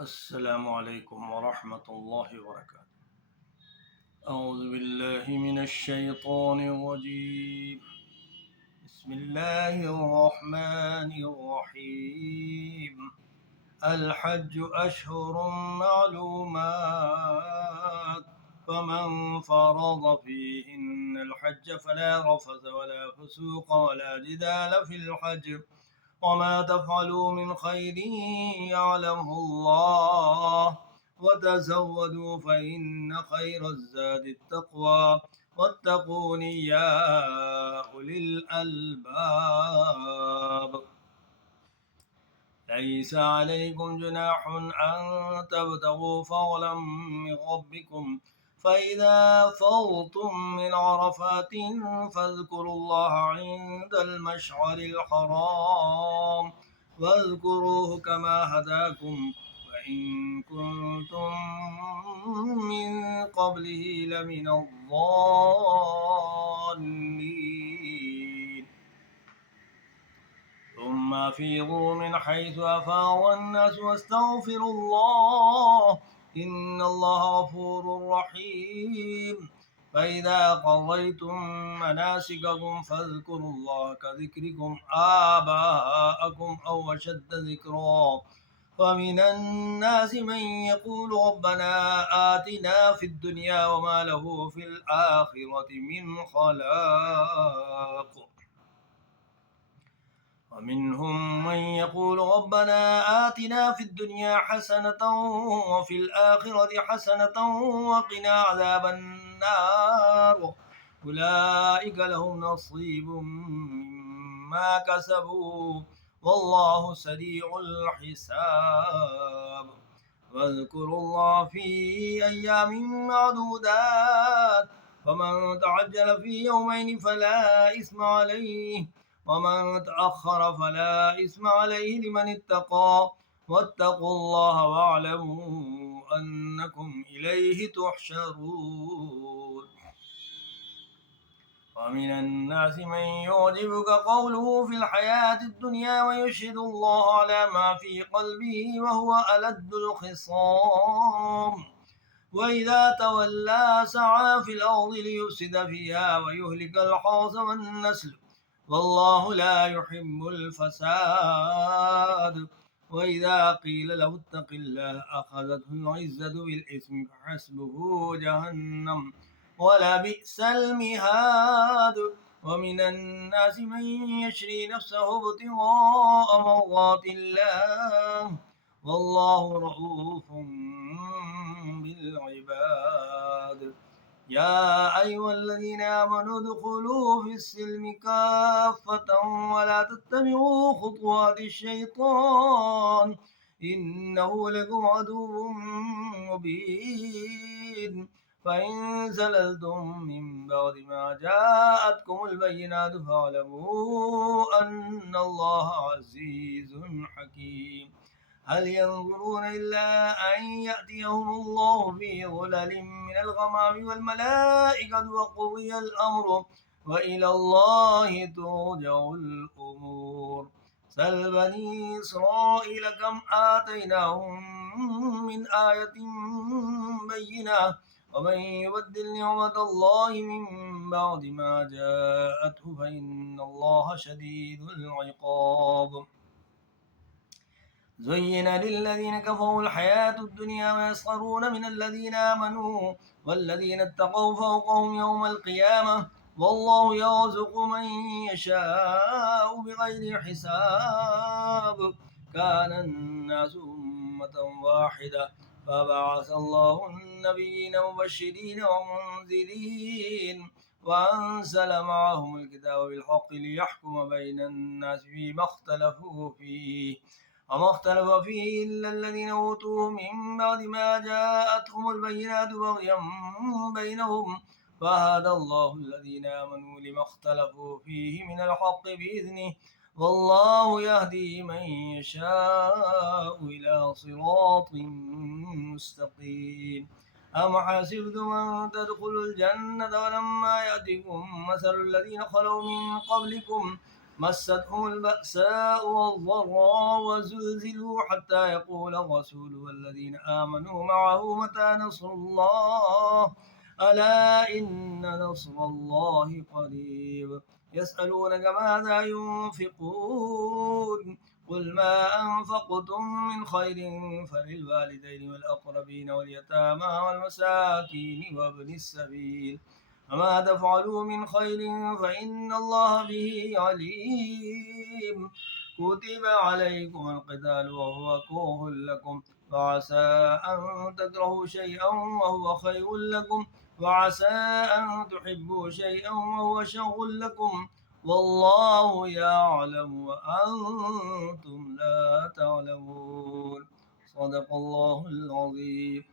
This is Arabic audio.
السلام عليكم ورحمة الله وبركاته. أعوذ بالله من الشيطان الرجيم. بسم الله الرحمن الرحيم. الحج أشهر معلومات، فمن فرض فيهن الحج فلا رفث ولا فسوق ولا جدال في الحج، وما تفعلوا من خير يعلمه الله، وتزودوا فإن خير الزاد التقوى، واتقون يا أولي الألباب. ليس عليكم جناح أن تبتغوا فضلا من ربكم، فإذا فضتم من عرفات فاذكروا الله عند المشعر الحرام، واذكروه كما هداكم وإن كنتم من قبله لمن الضالين. ثم أفيضوا من حيث أفاض الناس واستغفروا الله، إن الله غفور رحيم. فإذا قضيتم مناسككم فاذكروا الله كذكركم آباءكم أو أشد ذكرا. ومن الناس من يقول ربنا آتنا في الدنيا وما له في الآخرة من خلاق. ومنهم من يقول ربنا آتنا في الدنيا حسنة وفي الآخرة حسنة وقنا عذاب النار، أولئك لهم نصيب مما كسبوا والله سريع الحساب. واذكروا الله في أيام معدودات، فمن تعجل في يومين فلا إثم عليه، ومن تأخر فلا إثم عليه لمن اتقى، واتقوا الله واعلموا أنكم إليه تحشرون. ومن الناس من يعجبك قوله في الحياة الدنيا ويشهد الله على ما في قلبه وهو ألد الخصام، وإذا تولى سعى في الأرض ليفسد فيها ويهلك الحرث والنسل، والله لا يحب الفساد. وإذا قيل له اتق الله أخذته العزة بالإثم فحسبه جهنم ولبئس المهاد. ومن الناس من يشري نفسه ابتغاء مرضات الله، والله رؤوف بالعباد. يا أيها الذين آمنوا ادخلوا في السلم كافة ولا تتبعوا خطوات الشيطان، إنه لكم عدو مبين. فإن زللتم من بعد ما جاءتكم البينات فاعلموا أن الله عزيز حكيم. هل ينظرون إلا أن يأتيهم الله في ظلل من الغمام والملائكة وقضي الأمر وإلى الله ترجع الأمور. سل بني إسرائيل كم آتيناهم من آية بينة، ومن يبدل نعمة الله من بعد ما جاءته فإن الله شديد العقاب. زين للذين كفروا الحياة الدنيا ويسخرون من الذين آمنوا والذين اتقوا فوقهم يوم القيامة، والله يرزق من يشاء بغير حساب. كان الناس أمة واحدة فبعث الله النبيين مبشرين ومنذرين وأنزل معهم الكتاب بالحق ليحكم بين الناس فيما اختلفوا فيه، وما اختلف فيه إلا الذين أوتوه من بعد ما جاءتهم البينات بغيا بينهم، فهدى الله الذين آمنوا لما اختلفوا فيه من الحق بإذنه، والله يهدي من يشاء إلى صراط مستقيم. أم حسبتم أن تدخلوا الجنة ولما يأتكم مثل الذين خلوا من قبلكم مستهم البأساء والضراء وزلزلوا حتى يقول الرسول والذين آمنوا معه متى نصر الله ألا إن نصر الله قريب يسألونك ماذا ينفقون قل ما أنفقتم من خير فللوالدين والأقربين واليتامى والمساكين وابن السبيل وما تفعلوا من خير فإن الله به عليم كتب عليكم القتال وهو كره لكم وعسى أن تكرهوا شيئا وهو خير لكم وعسى أن تحبوا شيئا وهو شر لكم والله يعلم وأنتم لا تعلمون صدق الله العظيم.